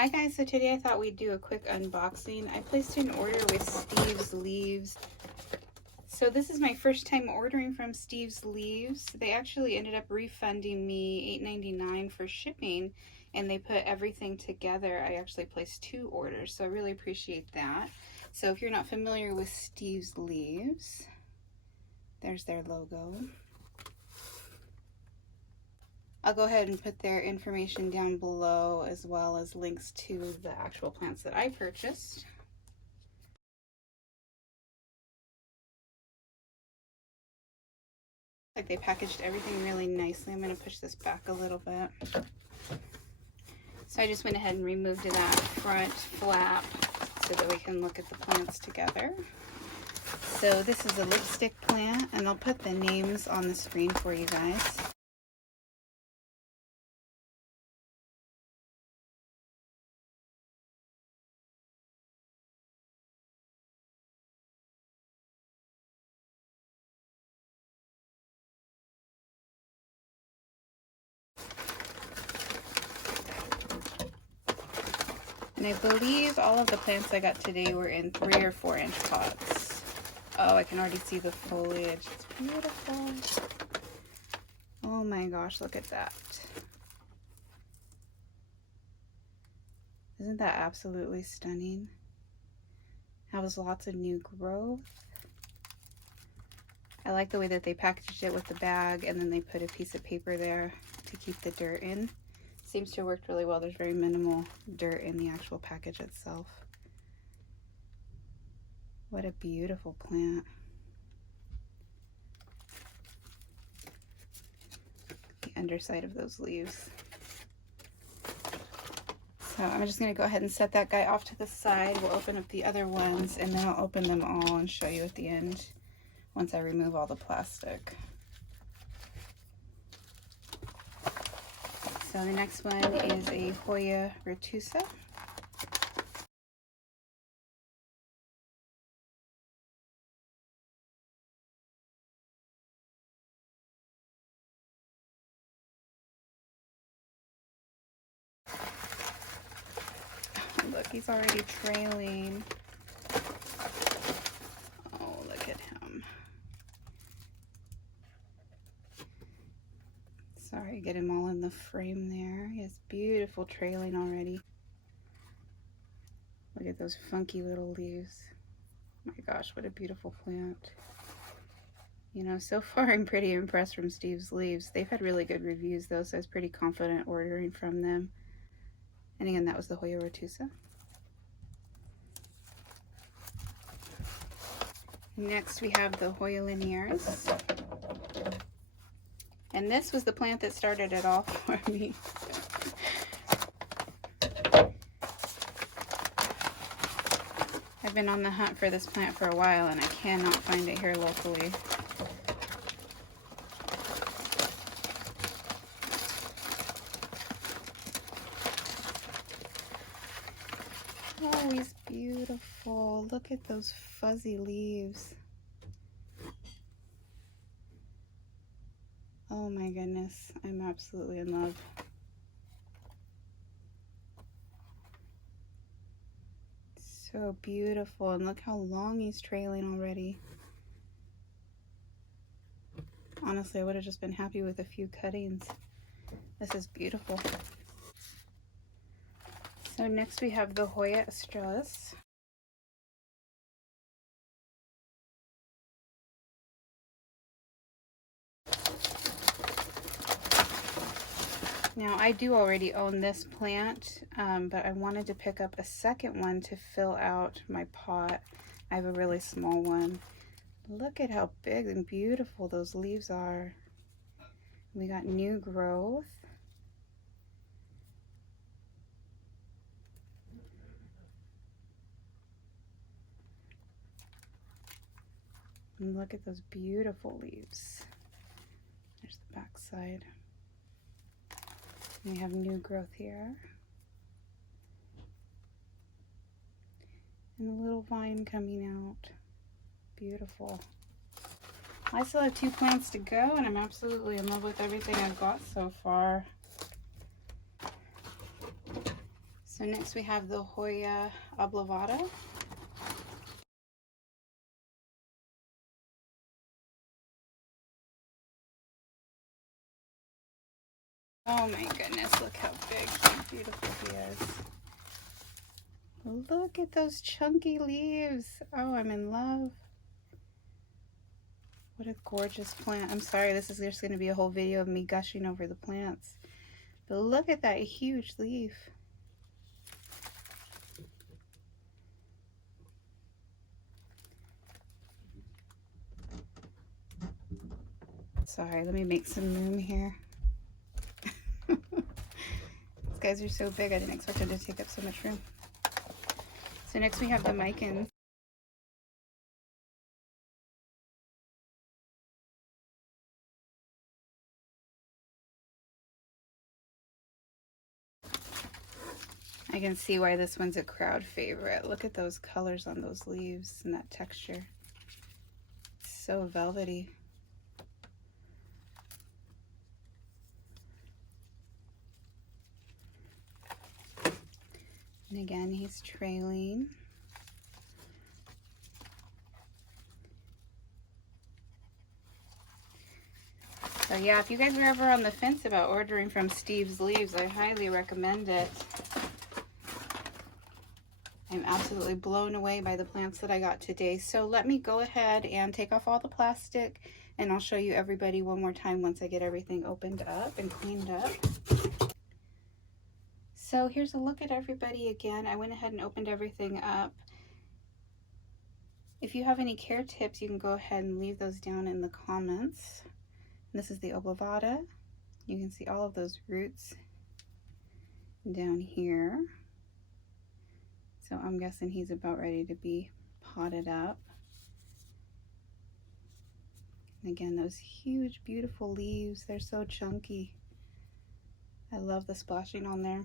Hi guys, so today I thought we'd do a quick unboxing. I placed an order with Steve's Leaves. So this is my first time ordering from Steve's Leaves. They actually ended up refunding me $8.99 for shipping, and they put everything together. I actually placed 2 orders, so I really appreciate that. So if you're not familiar with Steve's Leaves, there's their logo. I'll go ahead and put their information down below, as well as links to the actual plants that I purchased. Like, they packaged everything really nicely. I'm going to push this back a little bit. So I just went ahead and removed that front flap so that we can look at the plants together. So this is a lipstick plant, and I'll put the names on the screen for you guys. And I believe all of the plants I got today were in 3 or 4 inch pots. Oh, I can already see the foliage. It's beautiful. Oh my gosh, look at that. Isn't that absolutely stunning? Has lots of new growth. I like the way that they packaged it with the bag, and then they put a piece of paper there to keep the dirt in. Seems to have worked really well. There's very minimal dirt in the actual package itself. What a beautiful plant. The underside of those leaves. So I'm just going to go ahead and set that guy off to the side. We'll open up the other ones, and then I'll open them all and show you at the end once I remove all the plastic. So the next one is a Hoya rotusa. Look, he's already trailing. Oh, look at him. Sorry, get him all in the frame there. He has beautiful trailing already. Look at those funky little leaves. Oh my gosh, what a beautiful plant. You know, so far I'm pretty impressed from Steve's Leaves. They've had really good reviews though, so I was pretty confident ordering from them. And again, that was the Hoya rotusa. Next we have the Hoya Linearis. And this was the plant that started it all for me. I've been on the hunt for this plant for a while, and I cannot find it here locally. Oh, he's beautiful. Look at those fuzzy leaves. Oh my goodness, I'm absolutely in love. So beautiful, and look how long he's trailing already. Honestly, I would have just been happy with a few cuttings. This is beautiful. So next we have the Hoya Australis. Now, I do already own this plant, but I wanted to pick up a second one to fill out my pot. I have a really small one. Look at how big and beautiful those leaves are. We got new growth. And look at those beautiful leaves. There's the back side. We have new growth here. And a little vine coming out. Beautiful. I still have 2 plants to go, and I'm absolutely in love with everything I've got so far. So next we have the Hoya Hablavada. Oh my goodness, look how big and beautiful he is. Look at those chunky leaves. Oh, I'm in love. What a gorgeous plant. I'm sorry, this is just going to be a whole video of me gushing over the plants. But look at that huge leaf. Sorry, let me make some room here. These guys are so big, I didn't expect them to take up so much room. So next we have the Mikins. I can see why this one's a crowd favorite. Look at those colors on those leaves and that texture. It's so velvety. And again, he's trailing. So yeah, if you guys are ever on the fence about ordering from Steve's Leaves, I highly recommend it. I'm absolutely blown away by the plants that I got today. So let me go ahead and take off all the plastic, and I'll show you everybody one more time once I get everything opened up and cleaned up. So here's a look at everybody again. I went ahead and opened everything up. If you have any care tips, you can go ahead and leave those down in the comments. This is the hablavada. You can see all of those roots down here. So I'm guessing he's about ready to be potted up. And again, those huge, beautiful leaves, they're so chunky. I love the splashing on there.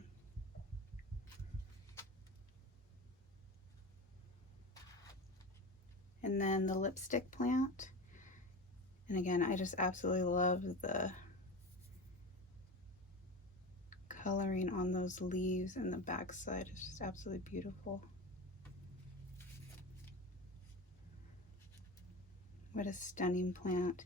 And then the lipstick plant. And again, I just absolutely love the coloring on those leaves and the backside. It's just absolutely beautiful. What a stunning plant.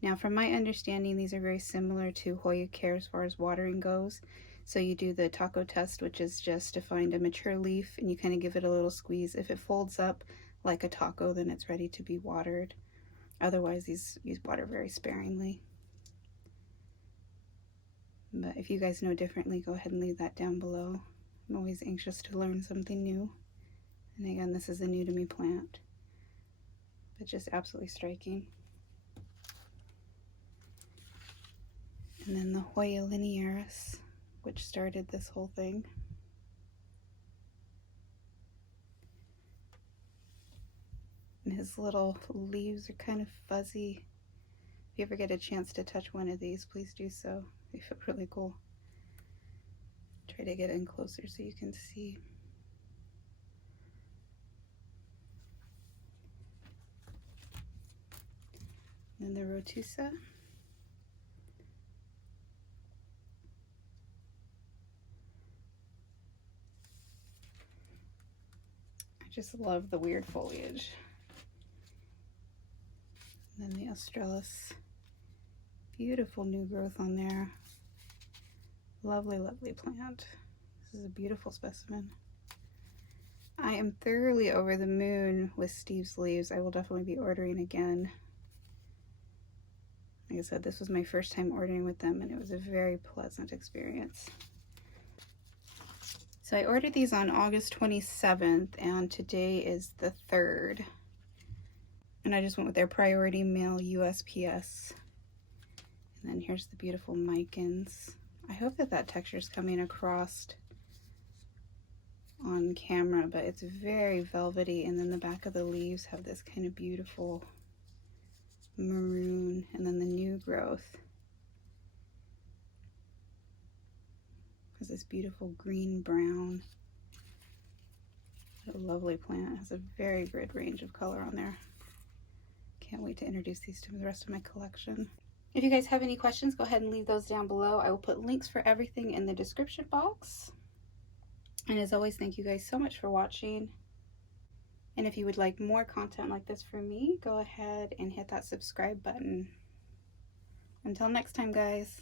Now, from my understanding, these are very similar to Hoya Care as far as watering goes. So you do the taco test, which is just to find a mature leaf and you kind of give it a little squeeze. If it folds up like a taco, then it's ready to be watered. Otherwise, these water very sparingly. But if you guys know differently, go ahead and leave that down below. I'm always anxious to learn something new. And again, this is a new to me plant, but just absolutely striking. And then the Hoya Linearis, which started this whole thing. And his little leaves are kind of fuzzy. If you ever get a chance to touch one of these, please do so. They feel really cool. Try to get in closer so you can see. And the rotusa. I just love the weird foliage. And then the Australis. Beautiful new growth on there. Lovely, lovely plant. This is a beautiful specimen. I am thoroughly over the moon with Steve's Leaves. I will definitely be ordering again. Like I said, this was my first time ordering with them and it was a very pleasant experience. So I ordered these on August 27th and today is the 3rd. And I just went with their priority mail USPS. And then here's the beautiful Mikins. I hope that that texture is coming across on camera, but it's very velvety. And then the back of the leaves have this kind of beautiful maroon, and then the new growth has this beautiful green brown. A lovely plant. It has a very good range of color on there. Can't wait to introduce these to the rest of my collection. If you guys have any questions, go ahead and leave those down below. I will put links for everything in the description box. And as always, thank you guys so much for watching. And if you would like more content like this from me, go ahead and hit that subscribe button. Until next time, guys.